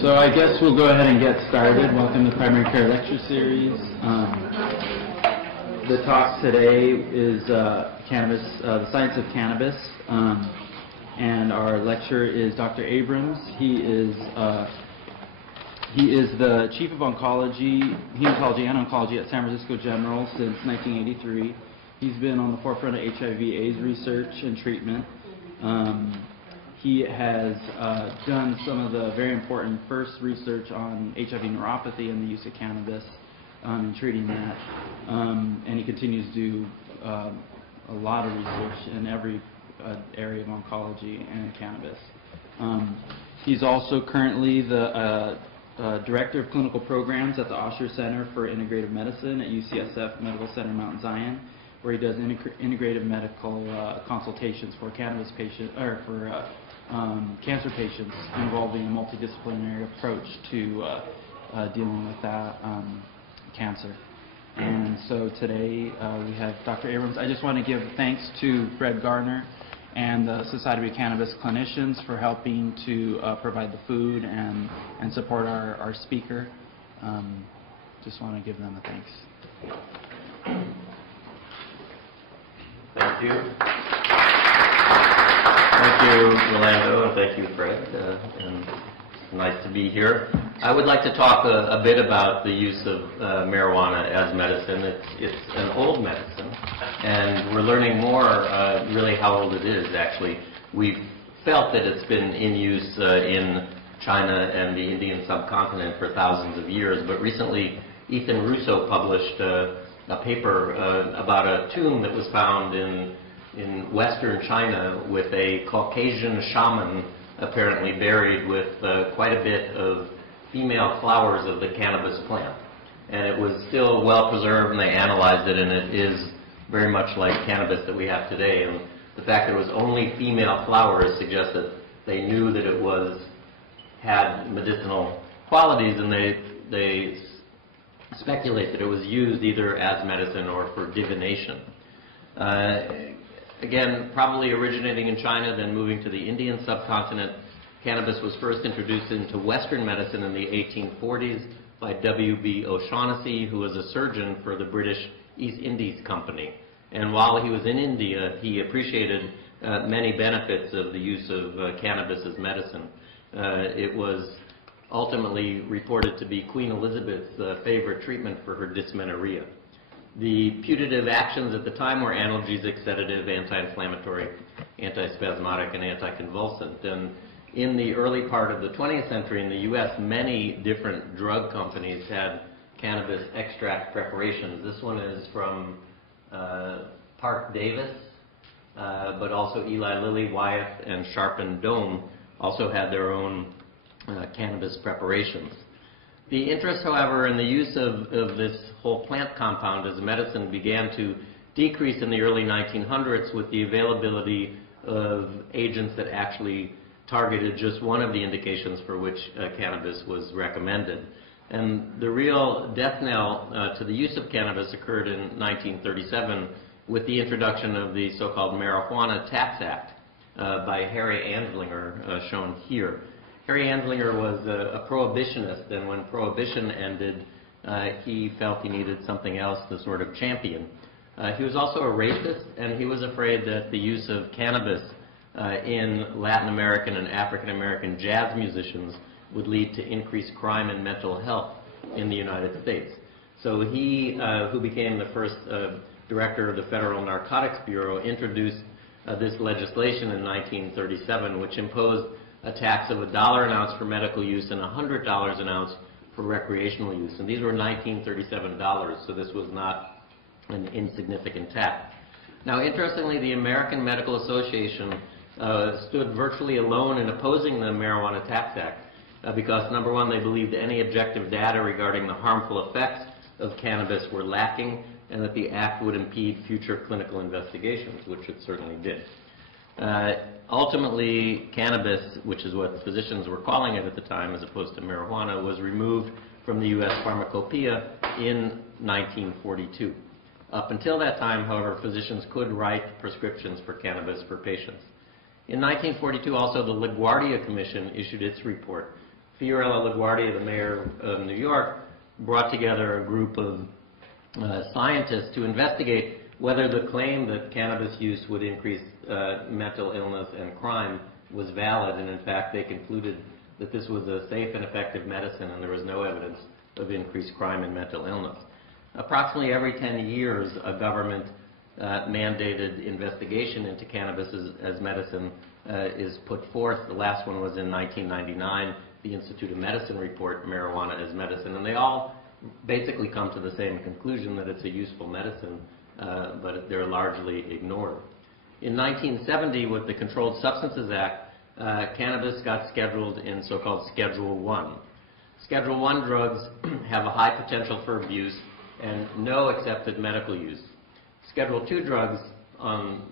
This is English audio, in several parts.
So I guess we'll go ahead and get started. Welcome to the Primary Care Lecture Series. The talk today is cannabis, the science of cannabis, and our lecturer is Dr. Abrams. He is the Chief of Hematology and Oncology at San Francisco General since 1983. He's been on the forefront of HIV/AIDS research and treatment. He has done some of the very important first research on HIV neuropathy and the use of cannabis in treating that. And he continues to do a lot of research in every area of oncology and cannabis. He's also currently the Director of Clinical Programs at the Osher Center for Integrative Medicine at UCSF Medical Center Mount Zion, where he does integrative medical consultations for cannabis patients, or for cancer patients, involving a multidisciplinary approach to dealing with that cancer. And so today we have Dr. Abrams. I just want to give thanks to Fred Garner and the Society of Cannabis Clinicians for helping to provide the food and support our speaker. Just want to give them a thanks. Thank you. Thank you, Rolando, and thank you, Fred. And it's nice to be here. I would like to talk a bit about the use of marijuana as medicine. It's an old medicine, and we're learning more really how old it is, actually. We've felt that it's been in use in China and the Indian subcontinent for thousands of years, but recently Ethan Russo published a paper about a tomb that was found in western China with a Caucasian shaman apparently buried with quite a bit of female flowers of the cannabis plant. And it was still well preserved, and they analyzed it, and it is very much like cannabis that we have today. And the fact that it was only female flowers suggests that they knew that it had medicinal qualities, and they speculate that it was used either as medicine or for divination. Again, probably originating in China, then moving to the Indian subcontinent. Cannabis was first introduced into Western medicine in the 1840s by W.B. O'Shaughnessy, who was a surgeon for the British East Indies Company. And while he was in India, he appreciated many benefits of the use of cannabis as medicine. It was ultimately reported to be Queen Elizabeth's favorite treatment for her dysmenorrhea. The putative actions at the time were analgesic, sedative, anti-inflammatory, antispasmodic, and anticonvulsant. And in the early part of the 20th century in the U.S., many different drug companies had cannabis extract preparations. This one is from Park Davis, but also Eli Lilly, Wyeth, and Sharp and Dohme also had their own cannabis preparations. The interest, however, in the use of this whole plant compound as a medicine began to decrease in the early 1900s with the availability of agents that actually targeted just one of the indications for which cannabis was recommended. And the real death knell to the use of cannabis occurred in 1937 with the introduction of the so-called Marijuana Tax Act by Harry Anslinger, shown here. Harry Anslinger was a prohibitionist, and when prohibition ended, he felt he needed something else to sort of champion. He was also a racist, and he was afraid that the use of cannabis in Latin American and African American jazz musicians would lead to increased crime and mental health in the United States. So he, who became the first director of the Federal Narcotics Bureau, introduced this legislation in 1937, which imposed a tax of $1 an ounce for medical use and $100 an ounce for recreational use. And these were 1937 dollars, so this was not an insignificant tax. Now, interestingly, the American Medical Association stood virtually alone in opposing the Marijuana Tax Act because, number one, they believed any objective data regarding the harmful effects of cannabis were lacking, and that the act would impede future clinical investigations, which it certainly did. Ultimately, cannabis, which is what physicians were calling it at the time as opposed to marijuana, was removed from the U.S. pharmacopoeia in 1942. Up until that time, however, physicians could write prescriptions for cannabis for patients. In 1942, also, the LaGuardia Commission issued its report, Fiorella LaGuardia, the mayor of New York, brought together a group of scientists to investigate whether the claim that cannabis use would increase mental illness and crime was valid, and in fact they concluded that this was a safe and effective medicine and there was no evidence of increased crime and mental illness. Approximately every 10 years, a government mandated investigation into cannabis as medicine is put forth. The last one was in 1999, the Institute of Medicine report, Marijuana as Medicine, and they all basically come to the same conclusion, that it's a useful medicine, but they're largely ignored. In 1970, with the Controlled Substances Act, cannabis got scheduled in so-called Schedule I. Schedule I drugs have a high potential for abuse and no accepted medical use. Schedule II drugs, on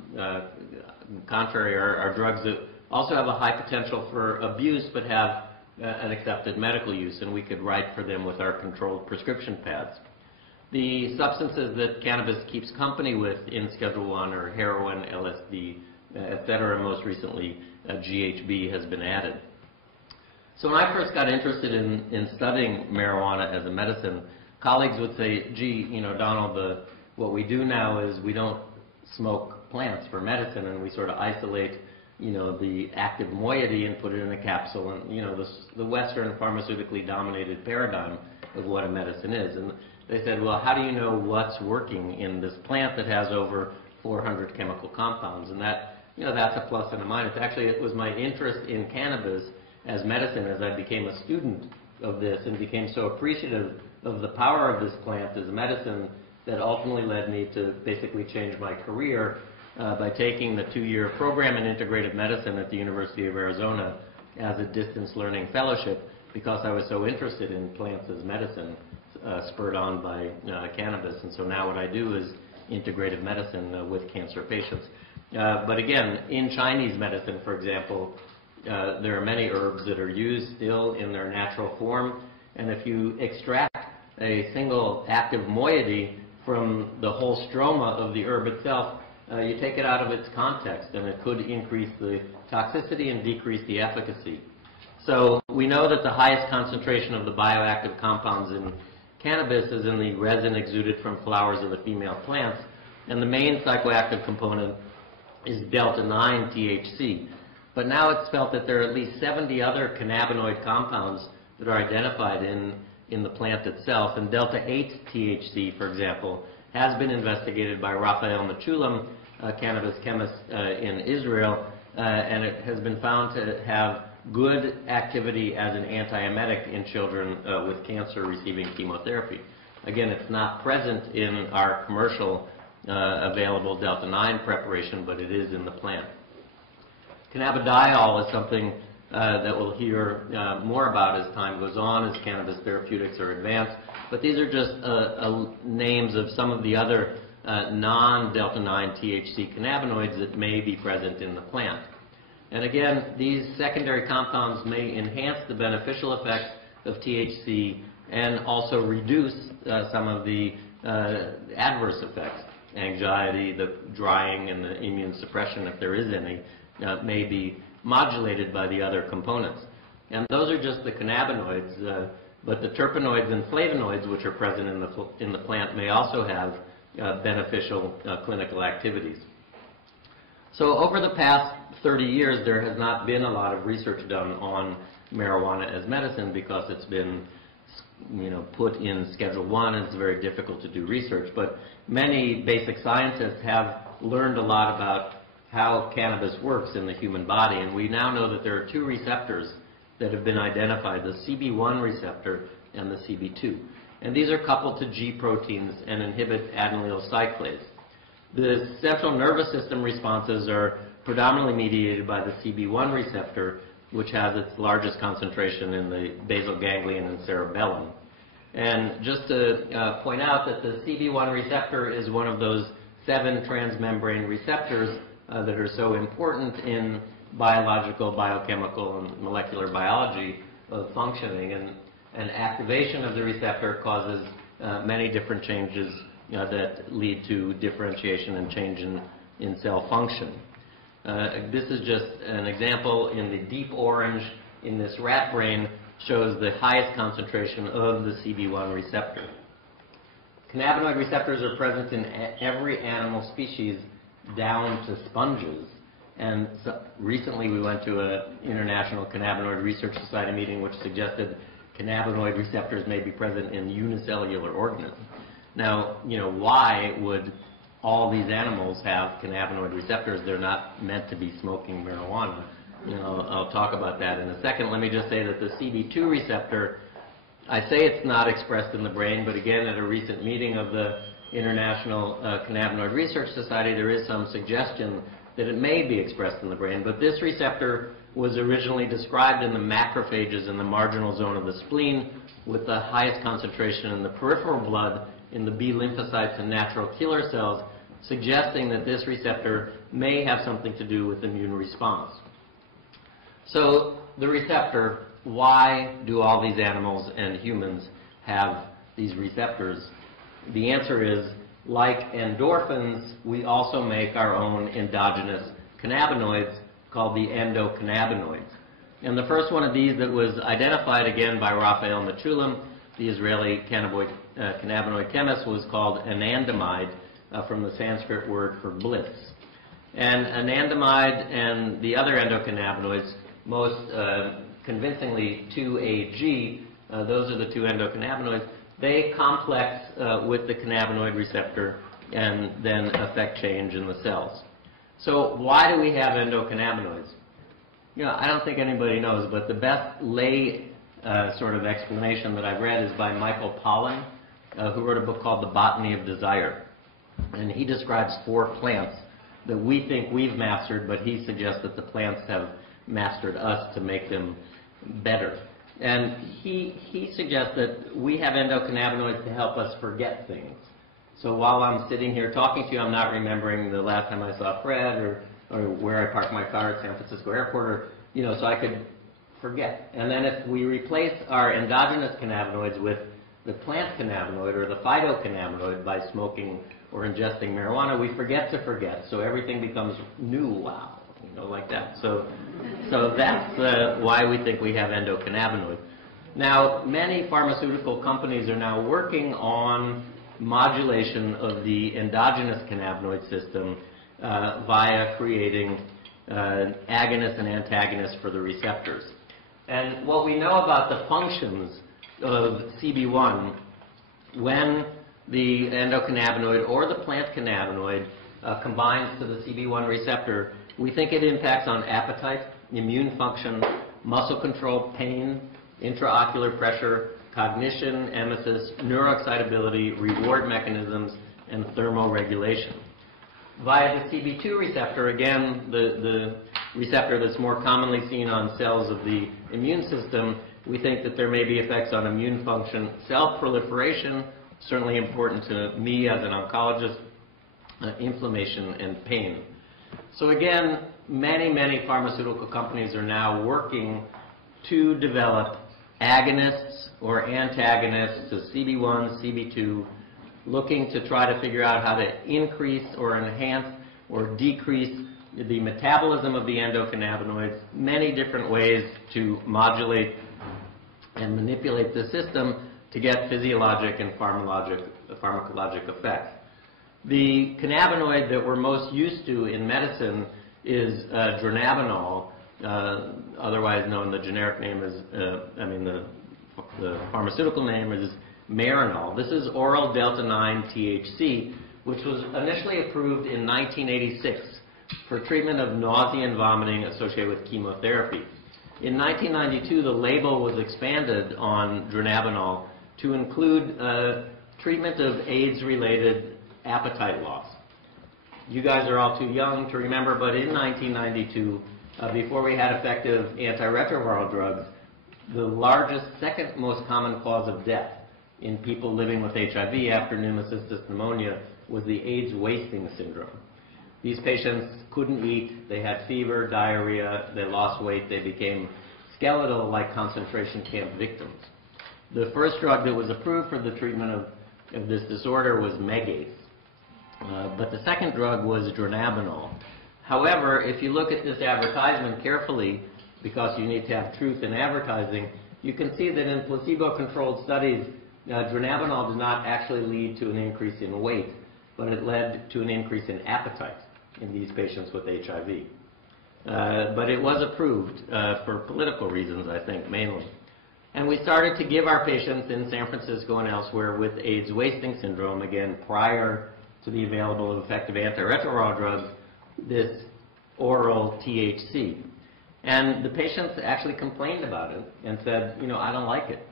contrary, are drugs that also have a high potential for abuse but have an accepted medical use, and we could write for them with our controlled prescription pads. The substances that cannabis keeps company with in Schedule I are heroin, LSD, etc. Most recently, GHB has been added. So when I first got interested in studying marijuana as a medicine, colleagues would say, gee, you know, Donald, what we do now is we don't smoke plants for medicine, and we sort of isolate, you know, the active moiety and put it in a capsule, and, you know, the Western pharmaceutically dominated paradigm of what a medicine is. And they said, well, how do you know what's working in this plant that has over 400 chemical compounds? And that, you know, that's a plus and a minus. Actually, it was my interest in cannabis as medicine as I became a student of this and became so appreciative of the power of this plant as medicine that ultimately led me to basically change my career by taking the 2-year program in integrative medicine at the University of Arizona as a distance learning fellowship, because I was so interested in plants as medicine, spurred on by cannabis. And so now what I do is integrative medicine with cancer patients. But again, in Chinese medicine, for example, there are many herbs that are used still in their natural form, and if you extract a single active moiety from the whole stroma of the herb itself, you take it out of its context, and it could increase the toxicity and decrease the efficacy. So we know that the highest concentration of the bioactive compounds in cannabis is in the resin exuded from flowers of the female plants, and the main psychoactive component is delta-9 THC. But now it's felt that there are at least 70 other cannabinoid compounds that are identified in the plant itself, and delta-8 THC, for example, has been investigated by Raphael Mechoulam, a cannabis chemist in Israel, and it has been found to have good activity as an antiemetic in children with cancer receiving chemotherapy. Again, it's not present in our commercial available delta-9 preparation, but it is in the plant. Cannabidiol is something that we'll hear more about as time goes on, as cannabis therapeutics are advanced. But these are just names of some of the other non-delta-9 THC cannabinoids that may be present in the plant. And again, these secondary compounds may enhance the beneficial effects of THC and also reduce some of the adverse effects. Anxiety, the drying, and the immune suppression, if there is any, may be modulated by the other components. And those are just the cannabinoids, but the terpenoids and flavonoids, which are present in the plant, may also have beneficial clinical activities. So over the past 30 years, there has not been a lot of research done on marijuana as medicine because it's been, you know, put in Schedule I, and it's very difficult to do research. But many basic scientists have learned a lot about how cannabis works in the human body, and we now know that there are 2 receptors that have been identified, the CB1 receptor and the CB2. And these are coupled to G proteins and inhibit adenylyl cyclase. The central nervous system responses are predominantly mediated by the CB1 receptor, which has its largest concentration in the basal ganglion and cerebellum. And just to point out that the CB1 receptor is one of those 7 transmembrane receptors that are so important in biological, biochemical, and molecular biology of functioning. And activation of the receptor causes many different changes that lead to differentiation and change in cell function. This is just an example in the deep orange in this rat brain. shows the highest concentration of the CB1 receptor. Cannabinoid receptors are present in every animal species down to sponges. And so recently we went to an International Cannabinoid Research Society meeting which suggested cannabinoid receptors may be present in unicellular organisms. Now, why would all these animals have cannabinoid receptors? They're not meant to be smoking marijuana. I'll talk about that in a second. Let me just say that the CB2 receptor, I say it's not expressed in the brain, but again, at a recent meeting of the International Cannabinoid Research Society, there is some suggestion that it may be expressed in the brain. But this receptor was originally described in the macrophages in the marginal zone of the spleen, with the highest concentration in the peripheral blood in the B lymphocytes and natural killer cells, suggesting that this receptor may have something to do with immune response. So the receptor, why do all these animals and humans have these receptors? The answer is, like endorphins, we also make our own endogenous cannabinoids called the endocannabinoids. And the first one of these that was identified again by Raphael Mechoulam, the Israeli cannabinoid chemist, was called anandamide, from the Sanskrit word for bliss. And anandamide and the other endocannabinoids, most convincingly 2-AG, those are the two endocannabinoids, they complex with the cannabinoid receptor and then affect change in the cells. So why do we have endocannabinoids? I don't think anybody knows, but the best lay sort of explanation that I've read is by Michael Pollan, who wrote a book called The Botany of Desire. And he describes 4 plants that we think we've mastered, but he suggests that the plants have mastered us to make them better. And he suggests that we have endocannabinoids to help us forget things. So while I'm sitting here talking to you, I'm not remembering the last time I saw Fred or where I parked my car at San Francisco Airport, so I could forget. And then if we replace our endogenous cannabinoids with the plant cannabinoid or the phytocannabinoid by smoking or ingesting marijuana, we forget to forget. So everything becomes new, wow, like that. So that's why we think we have endocannabinoids. Now, many pharmaceutical companies are now working on modulation of the endogenous cannabinoid system via creating agonists and antagonists for the receptors. And what we know about the functions of CB1, when the endocannabinoid or the plant cannabinoid combines to the CB1 receptor, we think it impacts on appetite, immune function, muscle control, pain, intraocular pressure, cognition, emesis, neuroexcitability, reward mechanisms, and thermoregulation. Via the CB2 receptor, again, the receptor that's more commonly seen on cells of the immune system, we think that there may be effects on immune function, cell proliferation, certainly important to me as an oncologist, inflammation, and pain. So again, many pharmaceutical companies are now working to develop agonists or antagonists to CB1, CB2, looking to try to figure out how to increase or enhance or decrease the metabolism of the endocannabinoids, many different ways to modulate and manipulate the system to get physiologic and pharmacologic effects. The cannabinoid that we're most used to in medicine is dronabinol, otherwise known, the generic name is, the pharmaceutical name is Marinol. This is oral delta-9 THC, which was initially approved in 1986 for treatment of nausea and vomiting associated with chemotherapy. In 1992, the label was expanded on dronabinol to include treatment of AIDS-related appetite loss. You guys are all too young to remember, but in 1992, before we had effective antiretroviral drugs, the largest, second most common cause of death in people living with HIV after pneumocystis pneumonia was the AIDS wasting syndrome. These patients couldn't eat, they had fever, diarrhea, they lost weight, they became skeletal like concentration camp victims. The first drug that was approved for the treatment of this disorder was Megace. But the second drug was dronabinol. However, if you look at this advertisement carefully, because you need to have truth in advertising, you can see that in placebo-controlled studies, dronabinol did not actually lead to an increase in weight, but it led to an increase in appetite in these patients with HIV. But it was approved for political reasons, I think, mainly. And we started to give our patients in San Francisco and elsewhere with AIDS wasting syndrome, again, prior to the available and effective antiretroviral drugs, this oral THC. And the patients actually complained about it and said, I don't like it.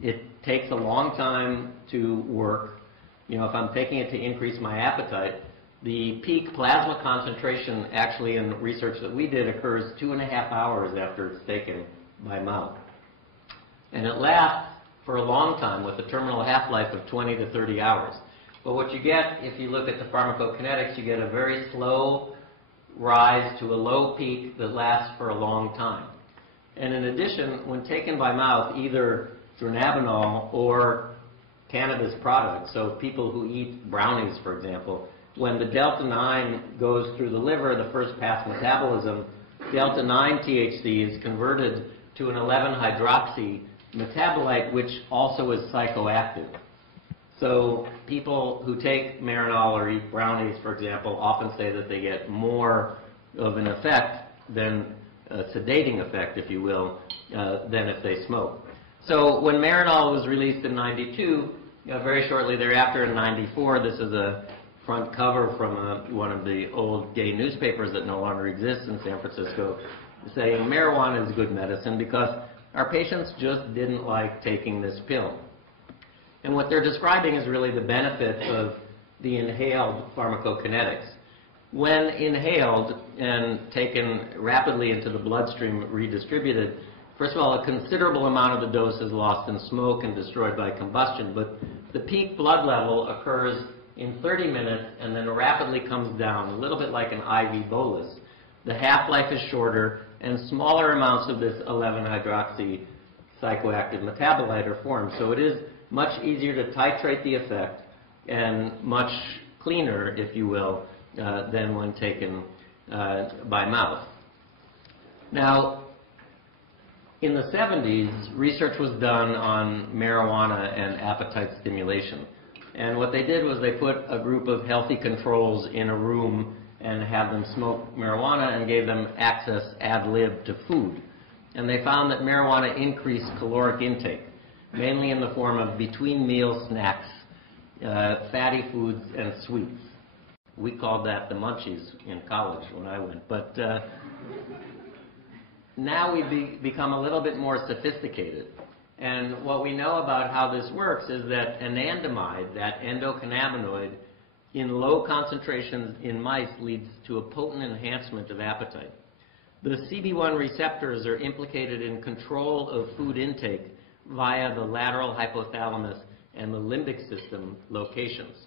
It takes a long time to work. If I'm taking it to increase my appetite, the peak plasma concentration actually in research that we did occurs 2.5 hours after it's taken by mouth. And it lasts for a long time with a terminal half-life of 20 to 30 hours. But what you get, if you look at the pharmacokinetics, you get a very slow rise to a low peak that lasts for a long time. And in addition, when taken by mouth, either dronabinol or cannabis products, so people who eat brownies, for example, when the delta-9 goes through the liver, the first pass metabolism, delta-9 THC is converted to an 11-hydroxy metabolite, which also is psychoactive. So people who take Marinol or eat brownies, for example, often say that they get more of an effect than a sedating effect, if you will, than if they smoke. So when Marinol was released in '92, very shortly thereafter in '94, this is a front cover from one of the old gay newspapers that no longer exists in San Francisco, saying marijuana is good medicine because our patients just didn't like taking this pill. And what they're describing is really the benefit of the inhaled pharmacokinetics. When inhaled and taken rapidly into the bloodstream, redistributed, first of all, a considerable amount of the dose is lost in smoke and destroyed by combustion, but the peak blood level occurs in 30 minutes and then rapidly comes down, a little bit like an IV bolus. The half-life is shorter, and smaller amounts of this 11-hydroxy psychoactive metabolite are formed. So it is much easier to titrate the effect and much cleaner, if you will, than when taken by mouth. Now, in the 70s, research was done on marijuana and appetite stimulation. And what they did was they put a group of healthy controls in a room and had them smoke marijuana and gave them access ad lib to food. And they found that marijuana increased caloric intake, mainly in the form of between-meal snacks, fatty foods, and sweets. We called that the munchies in college when I went. But now we've become a little bit more sophisticated. And what we know about how this works is that anandamide, that endocannabinoid, in low concentrations in mice leads to a potent enhancement of appetite. The CB1 receptors are implicated in control of food intake via the lateral hypothalamus and the limbic system locations.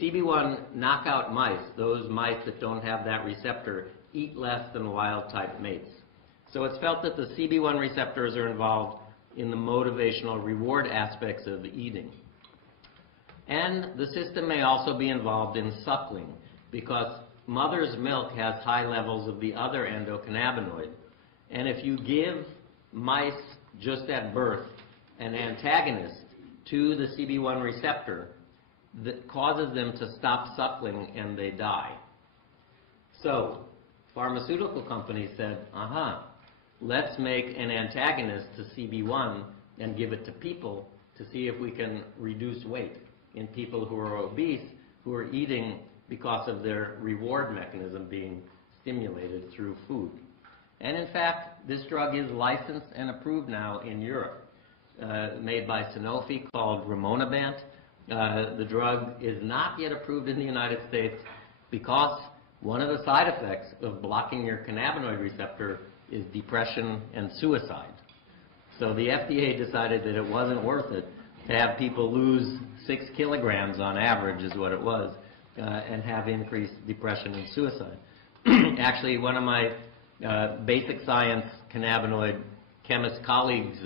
CB1 knockout mice, those mice that don't have that receptor, eat less than wild-type mates. So it's felt that the CB1 receptors are involved in the motivational reward aspects of eating. And the system may also be involved in suckling because mother's milk has high levels of the other endocannabinoid. And if you give mice just at birth an antagonist to the CB1 receptor, that causes them to stop suckling and they die. So pharmaceutical companies said, let's make an antagonist to CB1 and give it to people to see if we can reduce weight in people who are obese, who are eating because of their reward mechanism being stimulated through food. And in fact, this drug is licensed and approved now in Europe, made by Sanofi, called Rimonabant. The drug is not yet approved in the United States because one of the side effects of blocking your cannabinoid receptor is depression and suicide. So the FDA decided that it wasn't worth it to have people lose 6 kilograms on average, is what it was, and have increased depression and suicide. Actually, one of my basic science cannabinoid chemist colleagues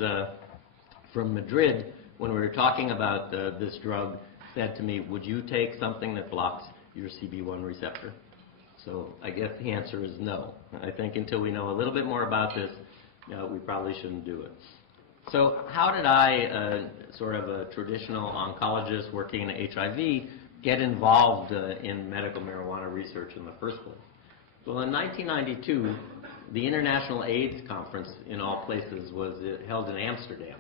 from Madrid, when we were talking about this drug, said to me, would you take something that blocks your CB1 receptor? So I guess the answer is no. I think until we know a little bit more about this, we probably shouldn't do it. So how did I, sort of a traditional oncologist working in HIV, get involved in medical marijuana research in the first place? Well, in 1992, the International AIDS Conference, in all places, was held in Amsterdam.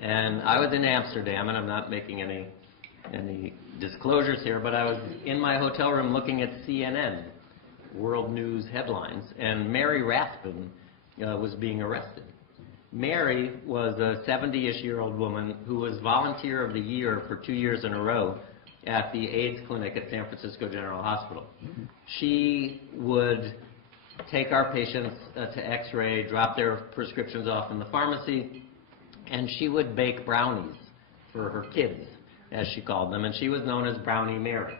And I was in Amsterdam, and I'm not making any disclosures here, but I was in my hotel room looking at CNN, world news headlines, and Mary Rathbun was being arrested. Mary was a 70-ish-year-old woman who was Volunteer of the Year for 2 years in a row at the AIDS clinic at San Francisco General Hospital. She would take our patients to X-ray, drop their prescriptions off in the pharmacy, and she would bake brownies for her kids, as she called them, and she was known as Brownie Mary.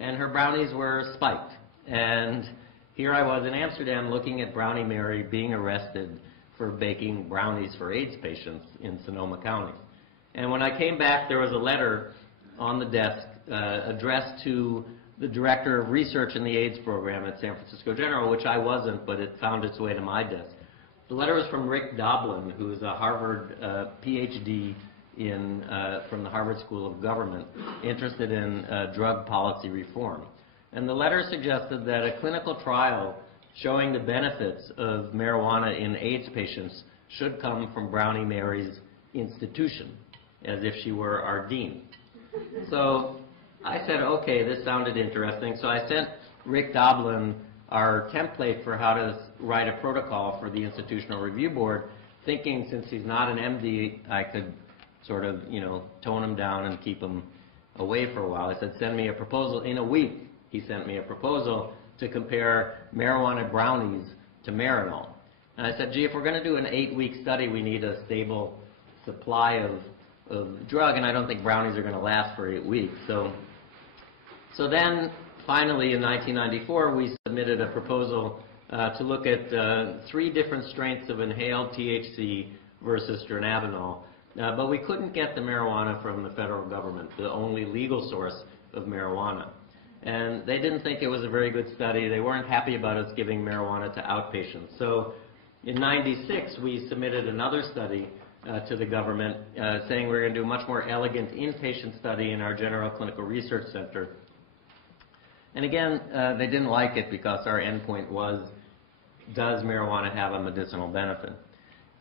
And her brownies were spiked. And here I was in Amsterdam looking at Brownie Mary being arrested for baking brownies for AIDS patients in Sonoma County. And when I came back, there was a letter on the desk addressed to the Director of Research in the AIDS program at San Francisco General, which I wasn't, but it found its way to my desk. The letter was from Rick Doblin, who is a Harvard PhD from the Harvard School of Government, interested in drug policy reform. And the letter suggested that a clinical trial showing the benefits of marijuana in AIDS patients should come from Brownie Mary's institution, as if she were our dean. So I said, okay, this sounded interesting. So I sent Rick Doblin our template for how to write a protocol for the Institutional Review Board, thinking since he's not an MD, I could sort of, tone him down and keep him away for a while. I said, send me a proposal. In a week, he sent me a proposal to compare marijuana brownies to Marinol. And I said, gee, if we're going to do an 8-week study, we need a stable supply of drug, and I don't think brownies are going to last for 8 weeks. So then, finally, in 1994, we submitted a proposal to look at 3 different strengths of inhaled THC versus dronabinol. But we couldn't get the marijuana from the federal government, the only legal source of marijuana. And they didn't think it was a very good study. They weren't happy about us giving marijuana to outpatients. So in '96, we submitted another study to the government saying we're going to do a much more elegant inpatient study in our General Clinical Research Center. And again, they didn't like it because our endpoint was, does marijuana have a medicinal benefit?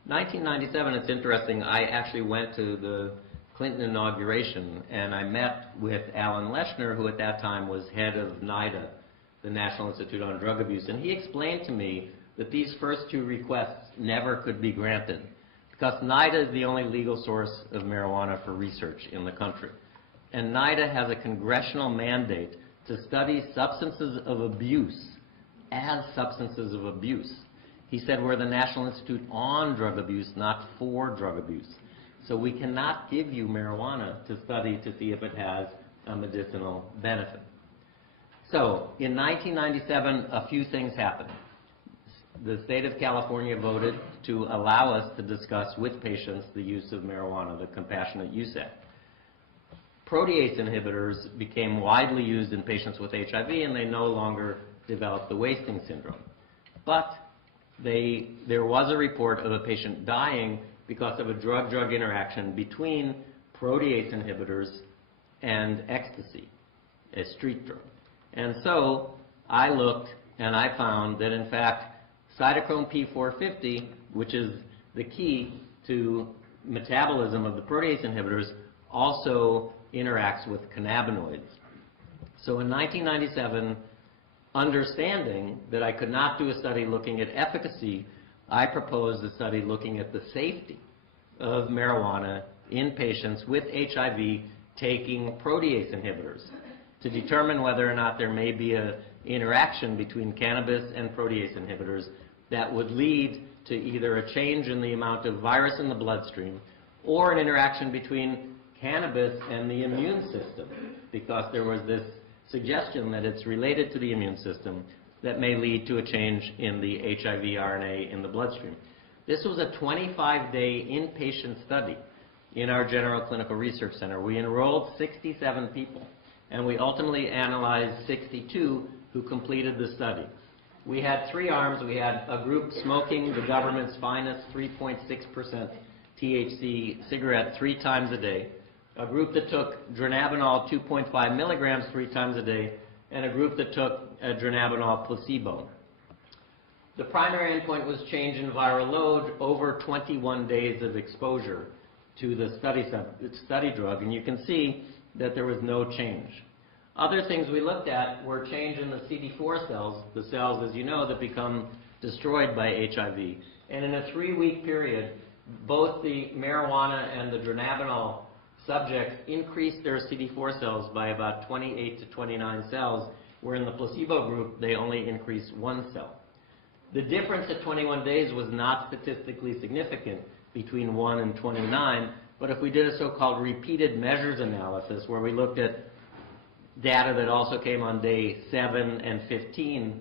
1997, it's interesting, I actually went to the Clinton inauguration, and I met with Alan Leshner, who at that time was head of NIDA, the National Institute on Drug Abuse, and he explained to me that these first 2 requests never could be granted because NIDA is the only legal source of marijuana for research in the country. And NIDA has a congressional mandate to study substances of abuse as substances of abuse. He said we're the National Institute on Drug Abuse, not for drug abuse. So we cannot give you marijuana to study to see if it has a medicinal benefit. So in 1997, a few things happened. The state of California voted to allow us to discuss with patients the use of marijuana, the Compassionate Use Act. Protease inhibitors became widely used in patients with HIV, and they no longer developed the wasting syndrome. But there was a report of a patient dying because of a drug-drug interaction between protease inhibitors and ecstasy, a street drug. And so I looked and I found that in fact cytochrome P450, which is the key to metabolism of the protease inhibitors, also interacts with cannabinoids. So in 1997, understanding that I could not do a study looking at efficacy, I proposed a study looking at the safety of marijuana in patients with HIV taking protease inhibitors to determine whether or not there may be an interaction between cannabis and protease inhibitors that would lead to either a change in the amount of virus in the bloodstream or an interaction between cannabis and the immune system, because there was this suggestion that it's related to the immune system that may lead to a change in the HIV RNA in the bloodstream. This was a 25-day inpatient study in our General Clinical Research Center. We enrolled 67 people, and we ultimately analyzed 62 who completed the study. We had 3 arms. We had a group smoking the government's finest 3.6% THC cigarette 3 times a day, a group that took dronabinol 2.5 milligrams 3 times a day, and a group that took dronabinol placebo. The primary endpoint was change in viral load over 21 days of exposure to the study drug, and you can see that there was no change. Other things we looked at were change in the CD4 cells, the cells, as you know, that become destroyed by HIV. And in a 3-week period, both the marijuana and the dronabinol subjects increased their CD4 cells by about 28 to 29 cells, where in the placebo group, they only increased 1 cell. The difference at 21 days was not statistically significant between 1 and 29, but if we did a so-called repeated measures analysis, where we looked at data that also came on day 7 and 15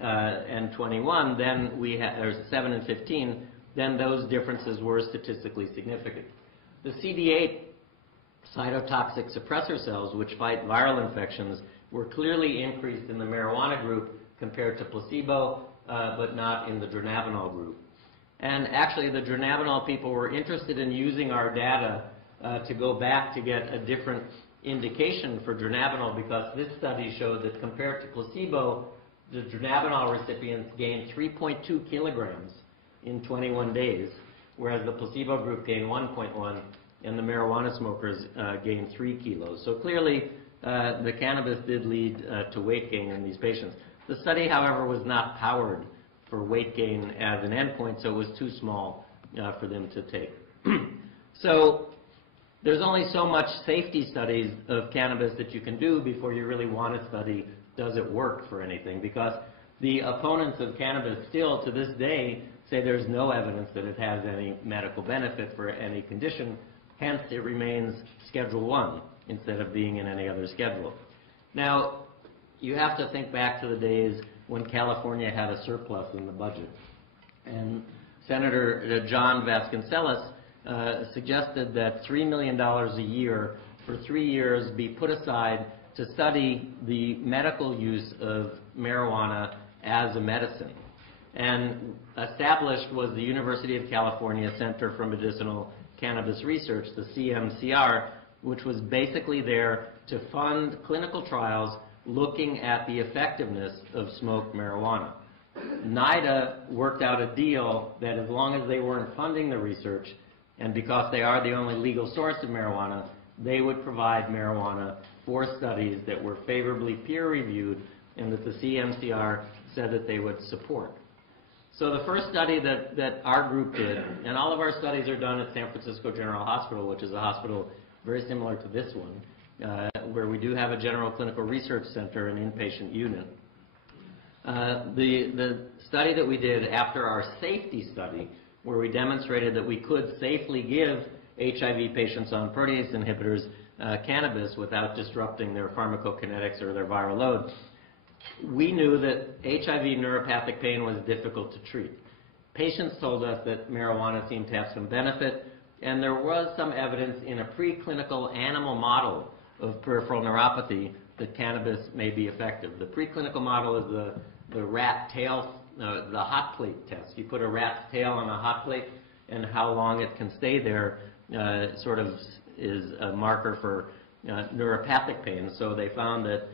and 21, then or 7 and 15, then those differences were statistically significant. The CD8 cytotoxic suppressor cells, which fight viral infections, were clearly increased in the marijuana group compared to placebo, but not in the dronabinol group. And actually, the dronabinol people were interested in using our data to go back to get a different indication for dronabinol, because this study showed that compared to placebo, the dronabinol recipients gained 3.2 kilograms in 21 days, whereas the placebo group gained 1.1, and the marijuana smokers gained 3 kilos. So clearly, the cannabis did lead to weight gain in these patients. The study, however, was not powered for weight gain as an endpoint, so it was too small for them to take. So there's only so much safety studies of cannabis that you can do before you really want to study, does it work for anything? Because the opponents of cannabis still, to this day, say there's no evidence that it has any medical benefit for any condition, hence it remains Schedule I instead of being in any other schedule. Now, you have to think back to the days when California had a surplus in the budget. And Senator John Vasconcellos suggested that $3 million a year for 3 years be put aside to study the medical use of marijuana as a medicine. And established was the University of California Center for Medicinal Cannabis Research, the CMCR, which was basically there to fund clinical trials looking at the effectiveness of smoked marijuana. NIDA worked out a deal that as long as they weren't funding the research, and because they are the only legal source of marijuana, they would provide marijuana for studies that were favorably peer-reviewed and that the CMCR said that they would support. So the first study that our group did, and all of our studies are done at San Francisco General Hospital, which is a hospital very similar to this one, where we do have a general clinical research center and inpatient unit. The study that we did after our safety study, where we demonstrated that we could safely give HIV patients on protease inhibitors cannabis without disrupting their pharmacokinetics or their viral load, we knew that HIV neuropathic pain was difficult to treat. Patients told us that marijuana seemed to have some benefit, and there was some evidence in a preclinical animal model of peripheral neuropathy that cannabis may be effective. The preclinical model is the rat tail, the hot plate test. You put a rat's tail on a hot plate, and how long it can stay there sort of is a marker for neuropathic pain. So they found that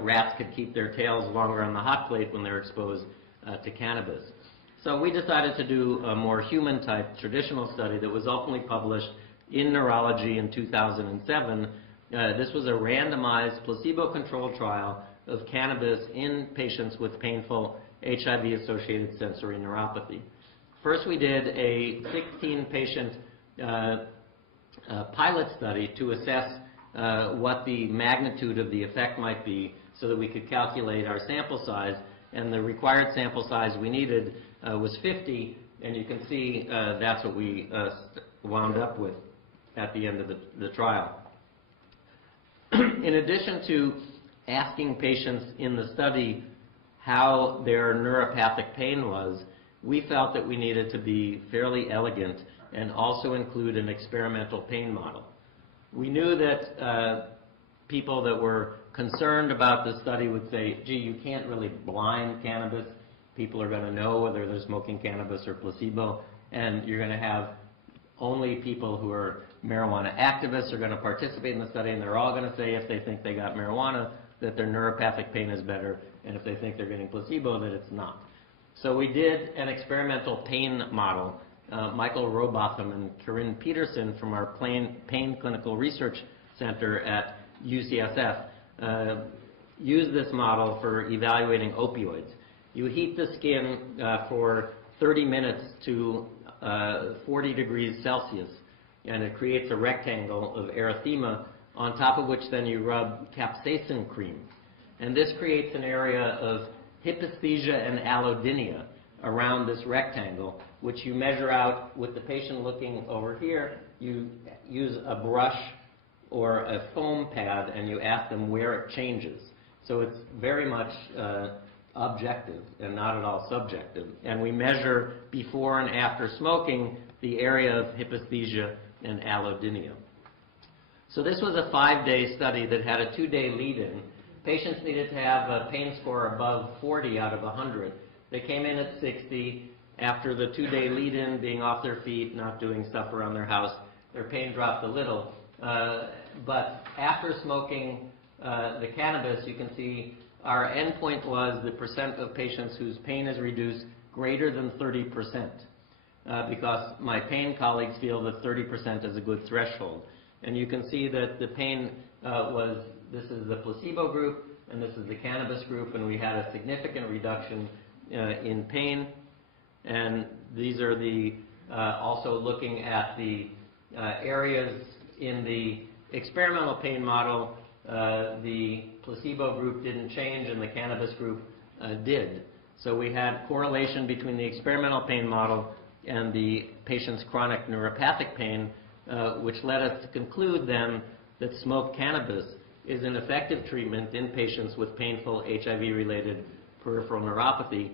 rats could keep their tails longer on the hot plate when they're exposed to cannabis. So we decided to do a more human-type traditional study that was ultimately published in Neurology in 2007. This was a randomized placebo-controlled trial of cannabis in patients with painful HIV-associated sensory neuropathy. First, we did a 16-patient pilot study to assess what the magnitude of the effect might be so that we could calculate our sample size, and the required sample size we needed was 50, and you can see that's what we wound up with at the end of the trial. In addition to asking patients in the study how their neuropathic pain was, we felt that we needed to be fairly elegant and also include an experimental pain model. We knew that people that were concerned about the study would say, gee, you can't really blind cannabis. People are going to know whether they're smoking cannabis or placebo, and you're going to have only people who are marijuana activists are going to participate in the study, and they're all going to say if they think they got marijuana that their neuropathic pain is better, and if they think they're getting placebo that it's not. So we did an experimental pain model. Michael Robotham and Corinne Peterson from our Pain Clinical Research Center at UCSF used this model for evaluating opioids. You heat the skin for 30 minutes to 40 degrees Celsius, and it creates a rectangle of erythema, on top of which then you rub capsaicin cream. And this creates an area of hyposthesia and allodynia around this rectangle, which you measure out with the patient looking over here. You use a brush or a foam pad and you ask them where it changes. So it's very much objective and not at all subjective. And we measure before and after smoking the area of hyposthesia and allodynia. So this was a 5-day study that had a 2-day lead-in. Patients needed to have a pain score above 40 out of 100. They came in at 60. After the 2-day lead-in, being off their feet, not doing stuff around their house, their pain dropped a little. But after smoking the cannabis, you can see our endpoint was the percent of patients whose pain is reduced greater than 30%, because my pain colleagues feel that 30% is a good threshold. And you can see that the pain this is the placebo group, and this is the cannabis group, and we had a significant reduction in pain. And these are the also looking at the areas in the experimental pain model. The placebo group didn't change, and the cannabis group did. So we had correlation between the experimental pain model and the patient's chronic neuropathic pain, which led us to conclude then that smoked cannabis is an effective treatment in patients with painful HIV-related peripheral neuropathy,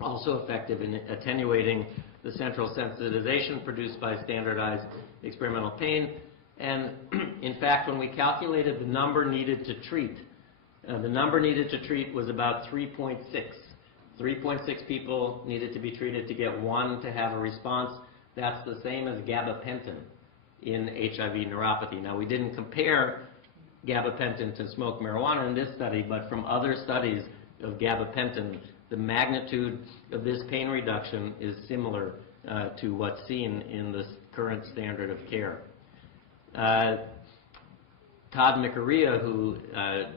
also effective in attenuating the central sensitization produced by standardized experimental pain. And in fact, when we calculated the number needed to treat, the number needed to treat was about 3.6. 3.6 people needed to be treated to get 1 to have a response. That's the same as gabapentin in HIV neuropathy. Now, we didn't compare gabapentin to smoked marijuana in this study, but from other studies of gabapentin, the magnitude of this pain reduction is similar to what's seen in the current standard of care. Todd McArea, who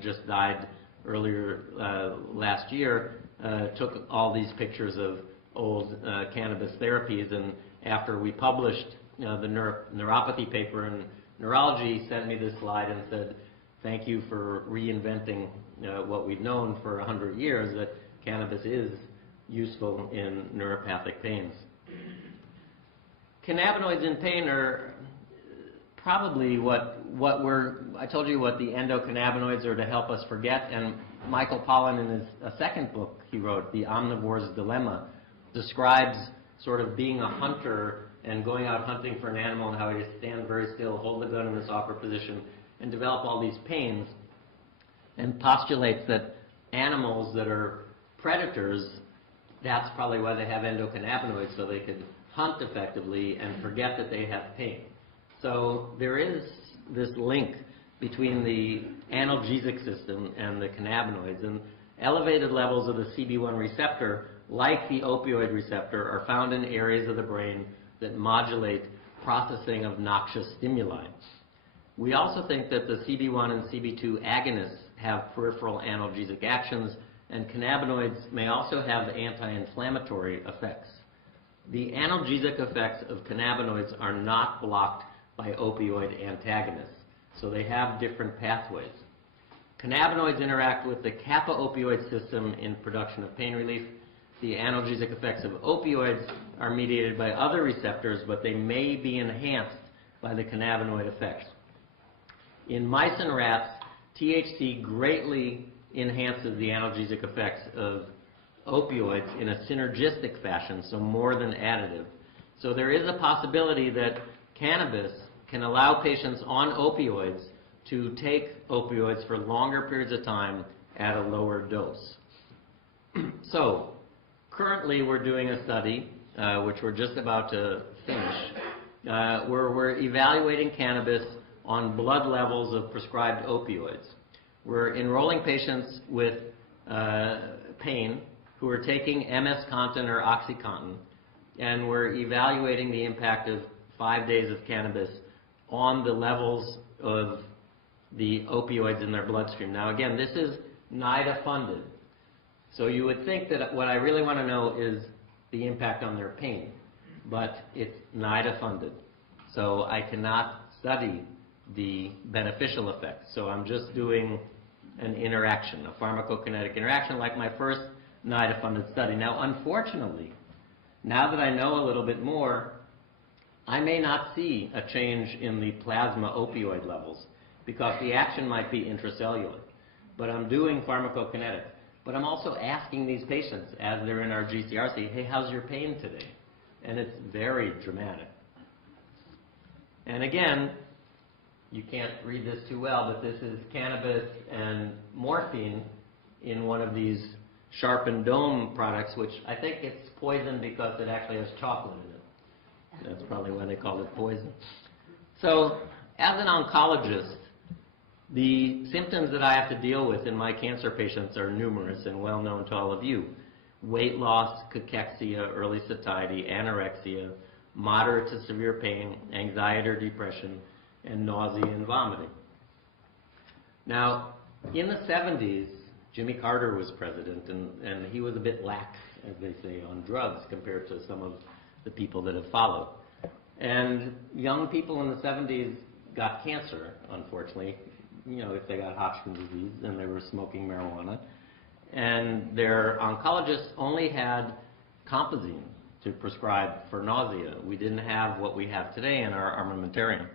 just died earlier last year, took all these pictures of old cannabis therapies, and after we published the neuropathy paper in Neurology, he sent me this slide and said, "Thank you for reinventing what we've known for 100 years, that cannabis is useful in neuropathic pains." Cannabinoids in pain are probably I told you what the endocannabinoids are to help us forget, and Michael Pollan, in a second book he wrote, The Omnivore's Dilemma, describes sort of being a hunter and going out hunting for an animal and how he just stand very still, hold the gun in this awkward position, and develop all these pains, and postulates that animals that are predators, that's probably why they have endocannabinoids, so they could hunt effectively and forget that they have pain. So there is this link between the analgesic system and the cannabinoids, and elevated levels of the CB1 receptor, like the opioid receptor, are found in areas of the brain that modulate processing of noxious stimuli. We also think that the CB1 and CB2 agonists have peripheral analgesic actions, and cannabinoids may also have anti-inflammatory effects. The analgesic effects of cannabinoids are not blocked by opioid antagonists, so they have different pathways. Cannabinoids interact with the kappa opioid system in production of pain relief. The analgesic effects of opioids are mediated by other receptors, but they may be enhanced by the cannabinoid effects. In mice and rats, THC greatly enhances the analgesic effects of opioids in a synergistic fashion, so more than additive. So there is a possibility that cannabis can allow patients on opioids to take opioids for longer periods of time at a lower dose. So currently we're doing a study, which we're just about to finish, where we're evaluating cannabis on blood levels of prescribed opioids. We're enrolling patients with pain who are taking MS-Contin or OxyContin, and we're evaluating the impact of 5 days of cannabis on the levels of the opioids in their bloodstream. Now again, this is NIDA funded. So you would think that what I really want to know is the impact on their pain, but it's NIDA funded. So I cannot study the beneficial effects. So I'm just doing an interaction, a pharmacokinetic interaction like my first NIDA funded study. Now unfortunately, now that I know a little bit more, I may not see a change in the plasma opioid levels because the action might be intracellular. But I'm doing pharmacokinetics. But I'm also asking these patients as they're in our GCRC, hey, how's your pain today? And it's very dramatic. And again, you can't read this too well, but this is cannabis and morphine in one of these sharpened dome products, which I think it's poison because it actually has chocolate in it. That's probably why they call it poison. So as an oncologist, the symptoms that I have to deal with in my cancer patients are numerous and well known to all of you. Weight loss, cachexia, early satiety, anorexia, moderate to severe pain, anxiety or depression, and nausea and vomiting. Now, in the 70s, Jimmy Carter was president, and he was a bit lax, as they say, on drugs compared to some of the people that have followed. And young people in the 70s got cancer, unfortunately, you know, if they got Hodgkin's disease and they were smoking marijuana. And their oncologists only had compazine to prescribe for nausea. We didn't have what we have today in our armamentarium.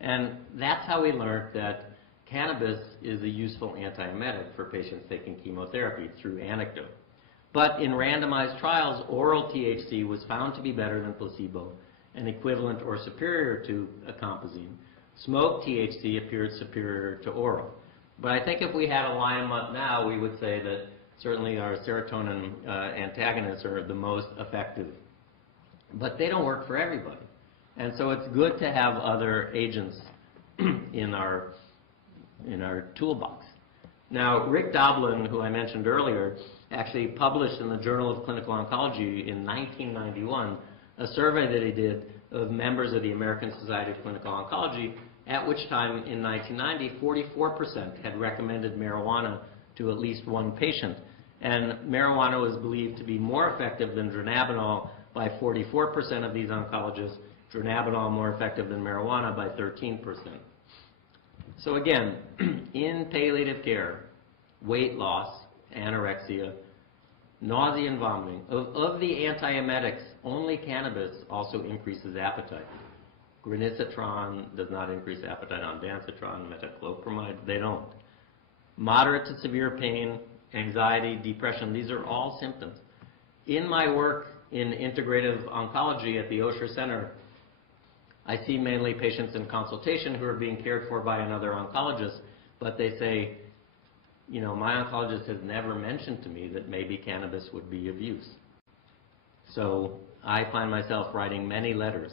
And that's how we learned that cannabis is a useful antiemetic for patients taking chemotherapy through anecdote. But in randomized trials, oral THC was found to be better than placebo and equivalent or superior to a compazine. Smoked THC appeared superior to oral. But I think if we had a line up now, we would say that certainly our serotonin antagonists are the most effective. But they don't work for everybody. And so it's good to have other agents in our toolbox. Now, Rick Doblin, who I mentioned earlier, actually published in the Journal of Clinical Oncology in 1991 a survey that he did of members of the American Society of Clinical Oncology, at which time in 1990, 44% had recommended marijuana to at least one patient. And marijuana was believed to be more effective than dronabinol by 44% of these oncologists, dronabinol more effective than marijuana by 13%. So again, in palliative care, weight loss, anorexia, nausea and vomiting, of the antiemetics, only cannabis also increases appetite. Granisetron does not increase appetite. Ondansetron, metoclopramide, they don't. Moderate to severe pain, anxiety, depression, these are all symptoms. In my work in integrative oncology at the Osher Center, I see mainly patients in consultation who are being cared for by another oncologist, but they say, you know, my oncologist has never mentioned to me that maybe cannabis would be of use. So I find myself writing many letters.